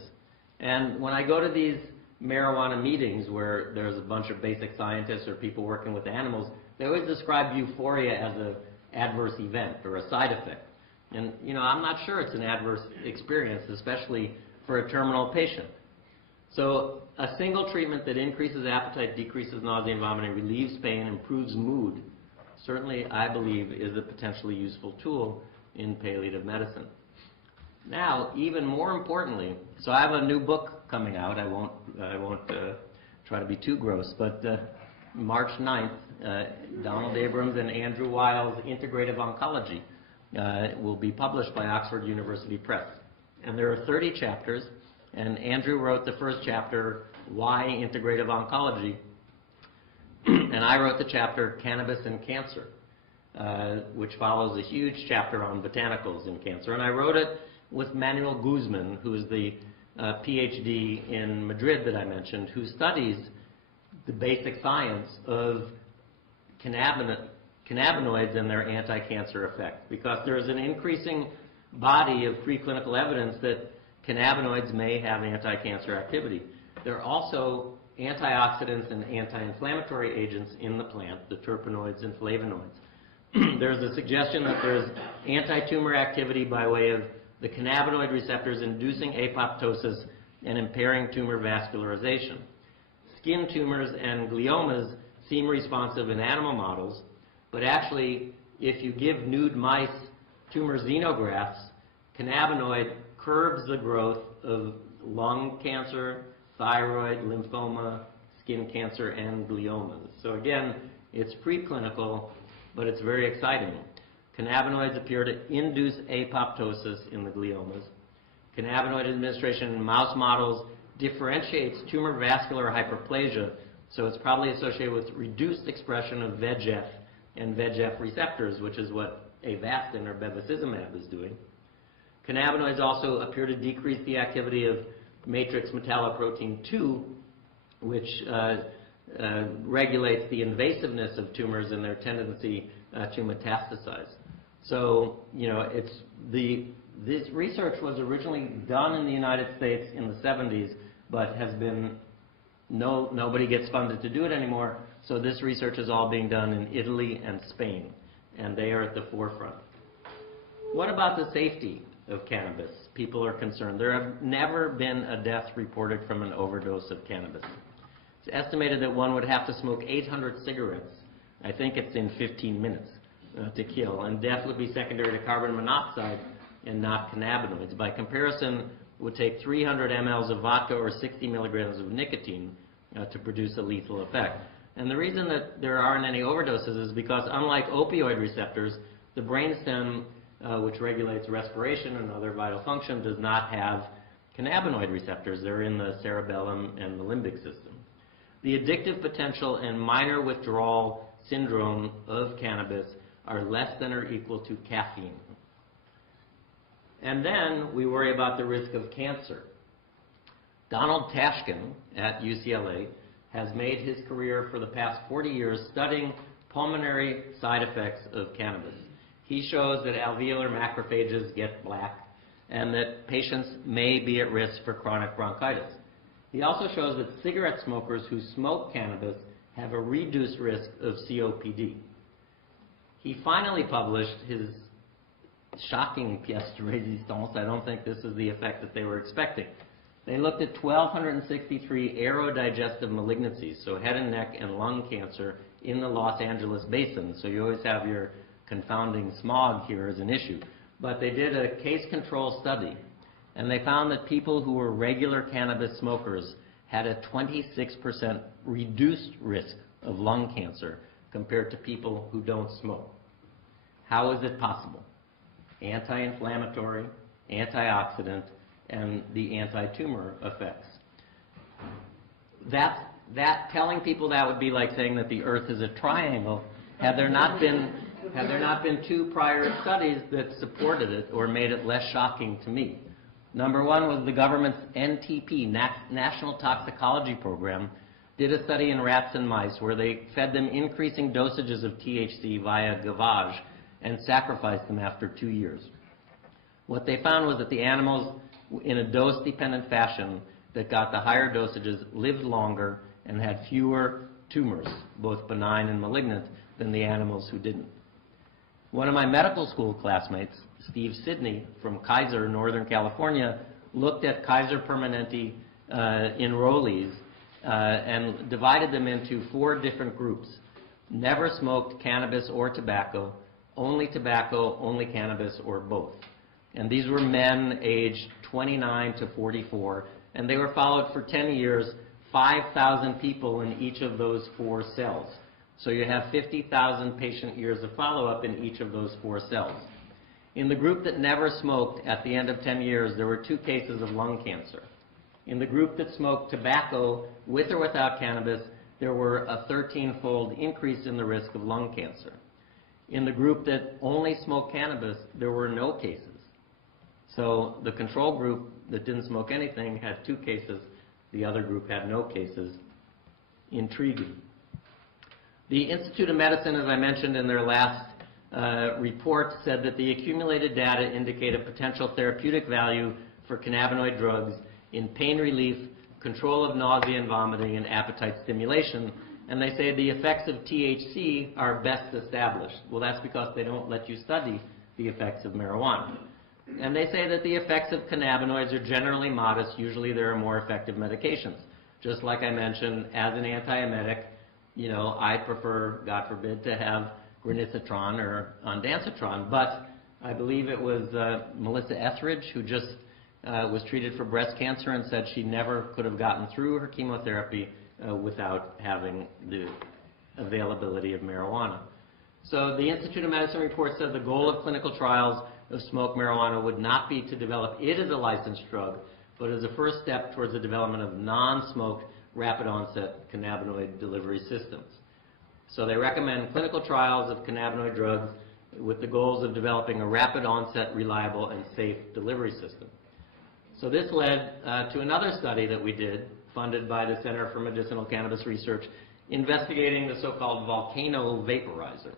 And when I go to these marijuana meetings where there's a bunch of basic scientists or people working with animals, they always describe euphoria as an adverse event or a side effect. And, you know, I'm not sure it's an adverse experience, especially for a terminal patient. So a single treatment that increases appetite, decreases nausea and vomiting, relieves pain, improves mood, certainly I believe is a potentially useful tool in palliative medicine. Now, even more importantly, so I have a new book coming out. I won't try to be too gross, but March 9th, Donald Abrams and Andrew Weil's Integrative Oncology will be published by Oxford University Press. And there are 30 chapters, and Andrew wrote the first chapter, Why Integrative Oncology? And I wrote the chapter, Cannabis and Cancer, which follows a huge chapter on botanicals in cancer. And I wrote it with Manuel Guzman, who is the PhD in Madrid that I mentioned, who studies the basic science of cannabinoids and their anti-cancer effect. Because there is an increasing body of preclinical evidence that cannabinoids may have anti-cancer activity. There are also antioxidants and anti-inflammatory agents in the plant, the terpenoids and flavonoids. There's a suggestion that there's anti-tumor activity by way of the cannabinoid receptors inducing apoptosis and impairing tumor vascularization. Skin tumors and gliomas seem responsive in animal models, but actually, if you give nude mice tumor xenografts, cannabinoid curbs the growth of lung cancer, thyroid, lymphoma, skin cancer, and gliomas. So again, it's preclinical, but it's very exciting. Cannabinoids appear to induce apoptosis in the gliomas. Cannabinoid administration in mouse models differentiates tumor vascular hyperplasia, so it's probably associated with reduced expression of VEGF and VEGF receptors, which is what Avastin or bevacizumab is doing. Cannabinoids also appear to decrease the activity of matrix metalloprotein 2, which regulates the invasiveness of tumors and their tendency to metastasize. So, you know, this research was originally done in the United States in the 70s, but has been, nobody gets funded to do it anymore, so this research is all being done in Italy and Spain, and they are at the forefront. What about the safety of cannabis? People are concerned. There have never been a death reported from an overdose of cannabis. It's estimated that one would have to smoke 800 cigarettes. I think it's in 15 minutes to kill, and death would be secondary to carbon monoxide and not cannabinoids. By comparison, it would take 300 mLs of vodka or 60 milligrams of nicotine to produce a lethal effect. And the reason that there aren't any overdoses is because, unlike opioid receptors, the brainstem, which regulates respiration and other vital function, does not have cannabinoid receptors. They're in the cerebellum and the limbic system. The addictive potential and minor withdrawal syndrome of cannabis are less than or equal to caffeine. And then we worry about the risk of cancer. Donald Tashkin at UCLA has made his career for the past 40 years studying pulmonary side effects of cannabis. He shows that alveolar macrophages get black and that patients may be at risk for chronic bronchitis. He also shows that cigarette smokers who smoke cannabis have a reduced risk of COPD. He finally published his shocking pièce de résistance. I don't think this is the effect that they were expecting. They looked at 1,263 aerodigestive malignancies, so head and neck and lung cancer in the Los Angeles basin. So you always have your confounding smog here as an issue. But they did a case control study, and they found that people who were regular cannabis smokers had a 26% reduced risk of lung cancer compared to people who don't smoke. How is it possible? Anti-inflammatory, antioxidant, and the anti-tumor effects. Telling people that would be like saying that the Earth is a triangle. Had there not been 2 prior studies that supported it or made it less shocking to me. Number one was the government's NTP, National Toxicology Program, did a study in rats and mice where they fed them increasing dosages of THC via gavage and sacrificed them after 2 years. What they found was that the animals, in a dose-dependent fashion, that got the higher dosages lived longer and had fewer tumors, both benign and malignant, than the animals who didn't. One of my medical school classmates, Steve Sidney from Kaiser, Northern California, looked at Kaiser Permanente enrollees and divided them into 4 different groups. Never smoked cannabis or tobacco, only cannabis, or both. And these were men aged 29 to 44, and they were followed for 10 years, 5,000 people in each of those 4 cells. So you have 50,000 patient years of follow-up in each of those 4 cells. In the group that never smoked, at the end of 10 years, there were 2 cases of lung cancer. In the group that smoked tobacco, with or without cannabis, there were a 13-fold increase in the risk of lung cancer. In the group that only smoked cannabis, there were no cases. So the control group that didn't smoke anything had 2 cases. The other group had no cases. Intriguing. The Institute of Medicine, as I mentioned in their last report, said that the accumulated data indicate a potential therapeutic value for cannabinoid drugs in pain relief, control of nausea and vomiting, and appetite stimulation. And they say the effects of THC are best established. Well, that's because they don't let you study the effects of marijuana. And they say that the effects of cannabinoids are generally modest. Usually there are more effective medications. Just like I mentioned, as an antiemetic, you know, I prefer, God forbid, to have granisetron or ondansetron. But I believe it was Melissa Etheridge who just was treated for breast cancer and said she never could have gotten through her chemotherapy without having the availability of marijuana. So the Institute of Medicine report said the goal of clinical trials of smoked marijuana would not be to develop it as a licensed drug, but as a first step towards the development of non-smoked rapid onset cannabinoid delivery systems. So they recommend clinical trials of cannabinoid drugs with the goals of developing a rapid onset, reliable, and safe delivery system. So this led to another study that we did, funded by the Center for Medicinal Cannabis Research, investigating the so-called volcano vaporizer.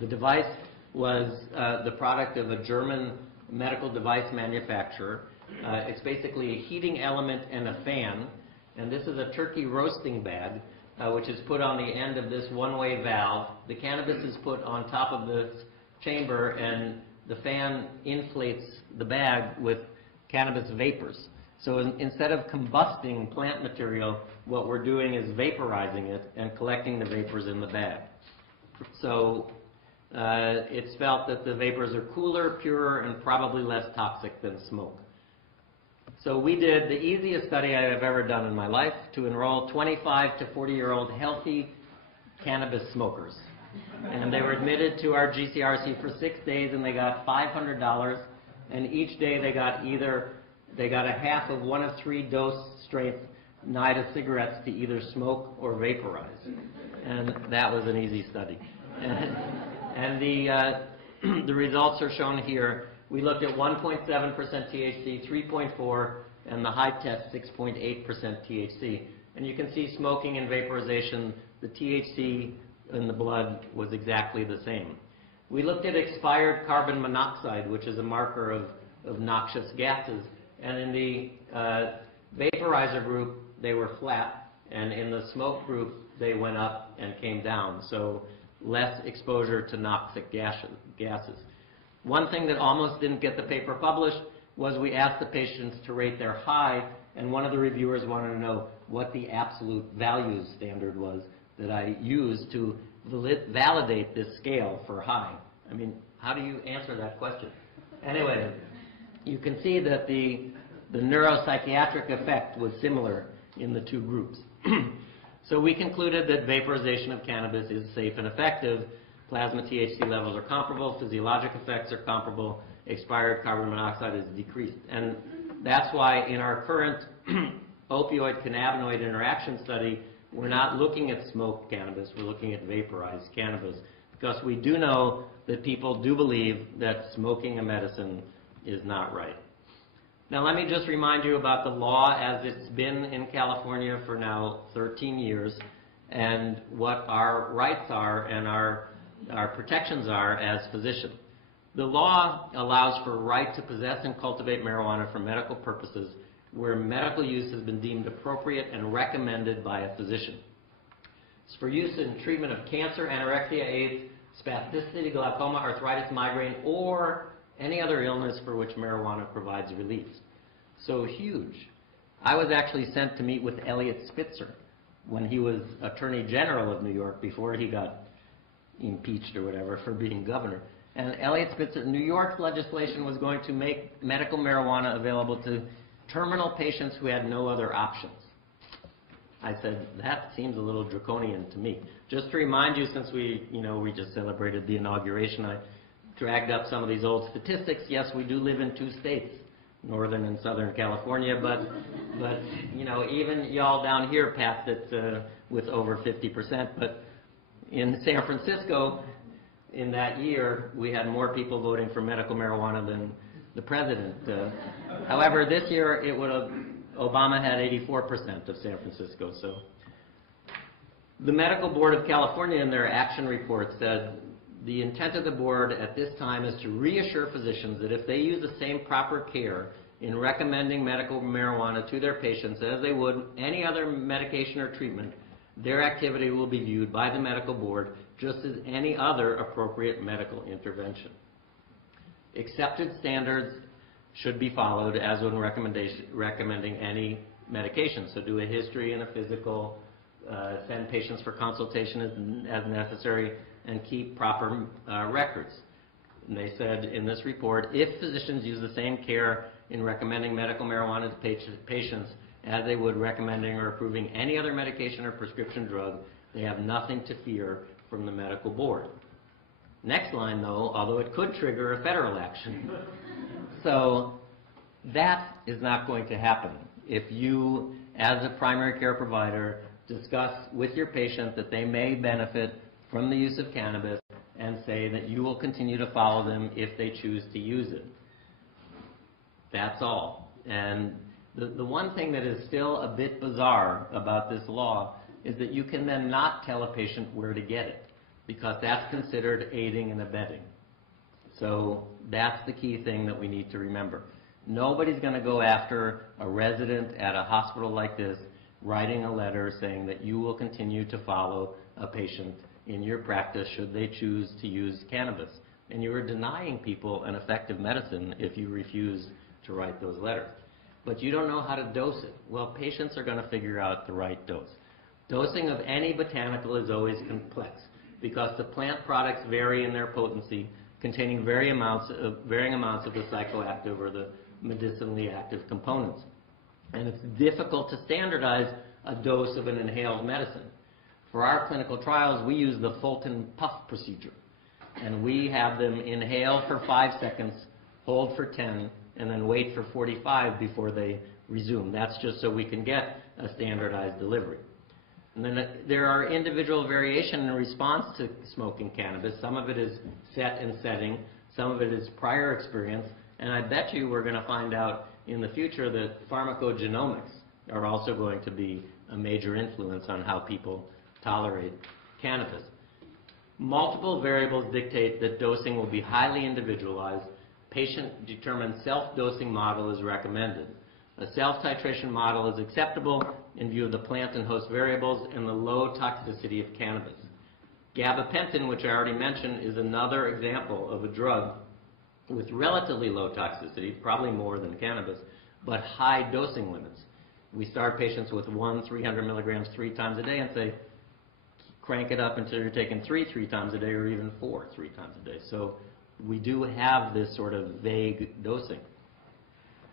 The device was the product of a German medical device manufacturer. It's basically a heating element and a fan, and this is a turkey roasting bag, which is put on the end of this one-way valve. The cannabis is put on top of this chamber, and the fan inflates the bag with cannabis vapors. So instead of combusting plant material, what we're doing is vaporizing it and collecting the vapors in the bag. So it's felt that the vapors are cooler, purer, and probably less toxic than smoke. So we did the easiest study I have ever done in my life to enroll 25 to 40-year-old healthy cannabis smokers. And they were admitted to our GCRC for 6 days, and they got $500. And each day they got a half of one of 3 dose strength NIDA cigarettes to either smoke or vaporize. And that was an easy study. And the results are shown here. We looked at 1.7% THC, 3.4%, and the high test 6.8% THC. And you can see smoking and vaporization, the THC in the blood was exactly the same. We looked at expired carbon monoxide, which is a marker of noxious gases. And in the vaporizer group, they were flat. And in the smoke group, they went up and came down. So less exposure to noxious gases. One thing that almost didn't get the paper published was we asked the patients to rate their high, and one of the reviewers wanted to know what the absolute values standard was that I used to validate this scale for high. I mean, how do you answer that question? Anyway, you can see that the neuropsychiatric effect was similar in the 2 groups. So we concluded that vaporization of cannabis is safe and effective. Plasma THC levels are comparable, physiologic effects are comparable, expired carbon monoxide is decreased. And that's why in our current opioid cannabinoid interaction study, we're not looking at smoked cannabis, we're looking at vaporized cannabis, because we do know that people do believe that smoking a medicine is not right. Now let me just remind you about the law as it's been in California for now 13 years, and what our rights are and our protections are as physicians. The law allows for right to possess and cultivate marijuana for medical purposes where medical use has been deemed appropriate and recommended by a physician. It's for use in treatment of cancer, anorexia, AIDS, spasticity, glaucoma, arthritis, migraine, or any other illness for which marijuana provides relief. So huge. I was actually sent to meet with Eliot Spitzer when he was Attorney General of New York before he got impeached or whatever for being governor. And Eliot Spitzer, New York's legislation was going to make medical marijuana available to terminal patients who had no other options. I said, that seems a little draconian to me. Just to remind you, since we just celebrated the inauguration, I dragged up some of these old statistics. Yes, we do live in 2 states, Northern and Southern California, but even y'all down here passed it with over 50%. But in San Francisco, in that year, we had more people voting for medical marijuana than the president. However, this year, Obama had 84% of San Francisco. So the Medical Board of California, in their action report, said the intent of the board at this time is to reassure physicians that if they use the same proper care in recommending medical marijuana to their patients as they would any other medication or treatment, their activity will be viewed by the medical board just as any other appropriate medical intervention. Accepted standards should be followed as when recommending any medication. So do a history and a physical, send patients for consultation as necessary, and keep proper records. And they said in this report, if physicians use the same care in recommending medical marijuana to patients as they would recommending or approving any other medication or prescription drug, they have nothing to fear from the medical board. Next line, though, although it could trigger a federal action. So that is not going to happen. If you, as a primary care provider, discuss with your patient that they may benefit from the use of cannabis and say that you will continue to follow them if they choose to use it. That's all. And the one thing that is still a bit bizarre about this law is that you can then not tell a patient where to get it, because that's considered aiding and abetting. So that's the key thing that we need to remember. Nobody's going to go after a resident at a hospital like this writing a letter saying that you will continue to follow a patient in your practice should they choose to use cannabis. And you are denying people an effective medicine if you refuse to write those letters. But you don't know how to dose it. Well, patients are going to figure out the right dose. Dosing of any botanical is always complex because the plant products vary in their potency, containing varying amounts of the psychoactive or the medicinally active components. And it's difficult to standardize a dose of an inhaled medicine. For our clinical trials, we use the Fulton puff procedure. And we have them inhale for 5 seconds, hold for 10, and then wait for 45 before they resume. That's just so we can get a standardized delivery. And then there are individual variation in response to smoking cannabis. Some of it is set and setting. Some of it is prior experience. And I bet you we're going to find out in the future that pharmacogenomics are also going to be a major influence on how people tolerate cannabis. Multiple variables dictate that dosing will be highly individualized. Patient-determined self-dosing model is recommended. A self-titration model is acceptable in view of the plant and host variables and the low toxicity of cannabis. Gabapentin, which I already mentioned, is another example of a drug with relatively low toxicity, probably more than cannabis, but high dosing limits. We start patients with 300 milligrams 3 times a day and say, crank it up until you're taking 3 times a day, or even 4 3 times a day. So we do have this sort of vague dosing.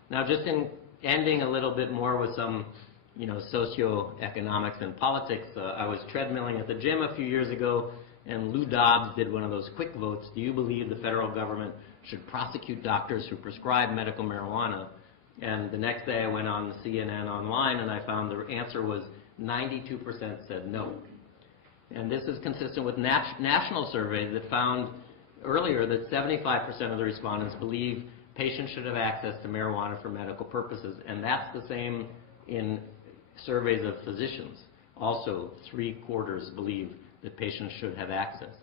Now, just in ending a little bit more with some, socioeconomics and politics, I was treadmilling at the gym a few years ago, and Lou Dobbs did one of those quick votes. Do you believe the federal government should prosecute doctors who prescribe medical marijuana? And the next day I went on the CNN online, and I found the answer was 92% said no. And this is consistent with national surveys that found earlier that 75% of the respondents believe patients should have access to marijuana for medical purposes. And that's the same in surveys of physicians. Also, 3/4 believe that patients should have access.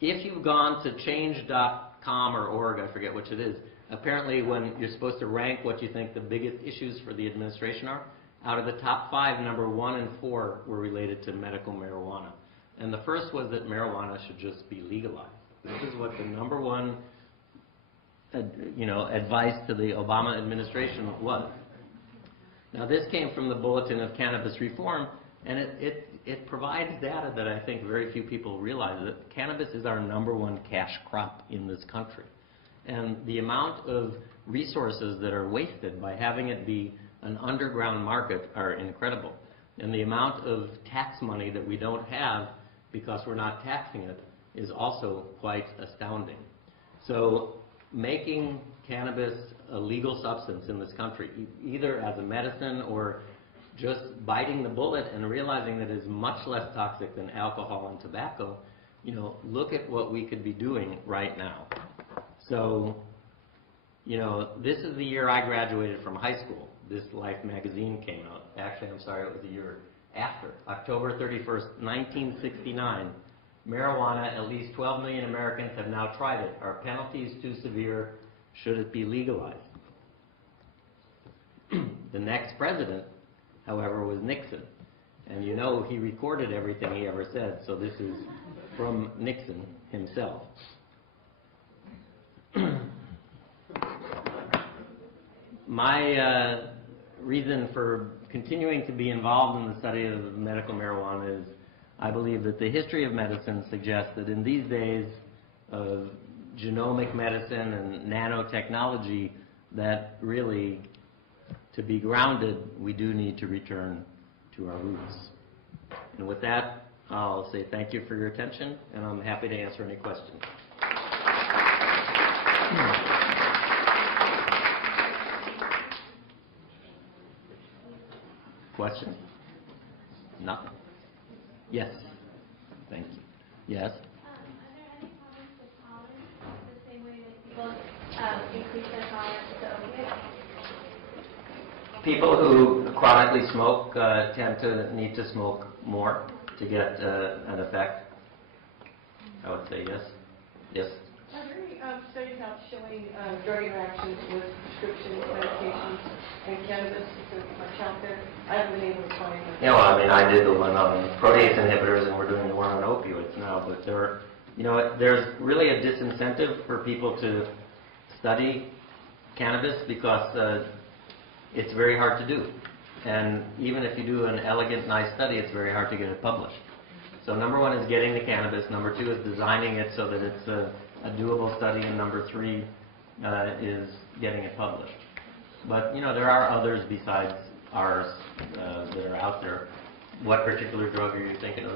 If you've gone to change.com or org, I forget which it is, apparently when you're supposed to rank what you think the biggest issues for the administration are, out of the top 5, number 1 and 4 were related to medical marijuana. And the first was that marijuana should just be legalized. This is what the number one advice to the Obama administration was. Now, this came from the Bulletin of Cannabis Reform, and it provides data that I think very few people realize, that cannabis is our number 1 cash crop in this country. And the amount of resources that are wasted by having it be an underground market are incredible. And the amount of tax money that we don't have because we're not taxing it is also quite astounding. So making cannabis a legal substance in this country, either as a medicine or just biting the bullet and realizing that it is much less toxic than alcohol and tobacco, look at what we could be doing right now. So, this is the year I graduated from high school. This Life magazine came out. Actually, I'm sorry, it was the year after. October 31st, 1969. Marijuana, at least 12 million Americans have now tried it. Are penalties too severe? Should it be legalized? The next president, however, was Nixon. And you know he recorded everything he ever said, so this is from Nixon himself. My reason for continuing to be involved in the study of medical marijuana is I believe that the history of medicine suggests that in these days of genomic medicine and nanotechnology, that really, to be grounded, we do need to return to our roots. And with that, I'll say thank you for your attention, and I'm happy to answer any questions. Question? Nothing. Yes. Thank you. Yes? Are there any problems with tolerance, the same way that people increase their tolerance to opiates? People who chronically smoke tend to need to smoke more to get an effect. I would say yes. Yes? Are there any studies out showing drug interactions with prescription medications and cannabis? Is there much out there? I haven't been able to find it. Yeah, well, I mean, I did the one on protease inhibitors, and we're doing the one on opioids now. But there's really a disincentive for people to study cannabis because it's very hard to do. And even if you do an elegant, nice study, it's very hard to get it published. So number one is getting the cannabis. Number two is designing it so that it's a doable study. And number three is getting it published. But, there are others besides ours that are out there. What particular drug are you thinking of?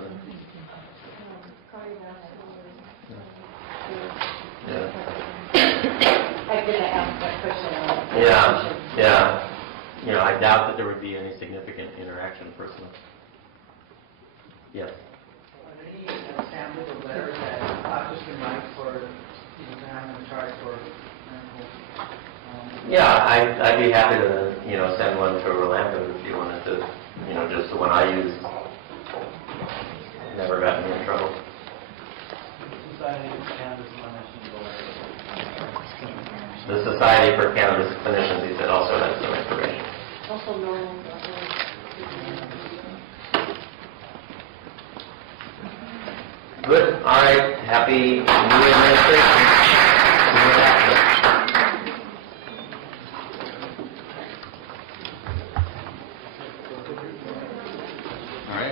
Yeah. I did ask that question. Yeah. I doubt that there would be any significant interaction personally. Yes. Are there any samples of letters that doctors can write for, to have them charged for medical? Yeah, I'd be happy to, send one to Orlando if you wanted to, just the one I used. Never got me in trouble. The Society for Cannabis Clinicians, he said, also has some information. Also normal. Good. All right. Happy New Year, Administration.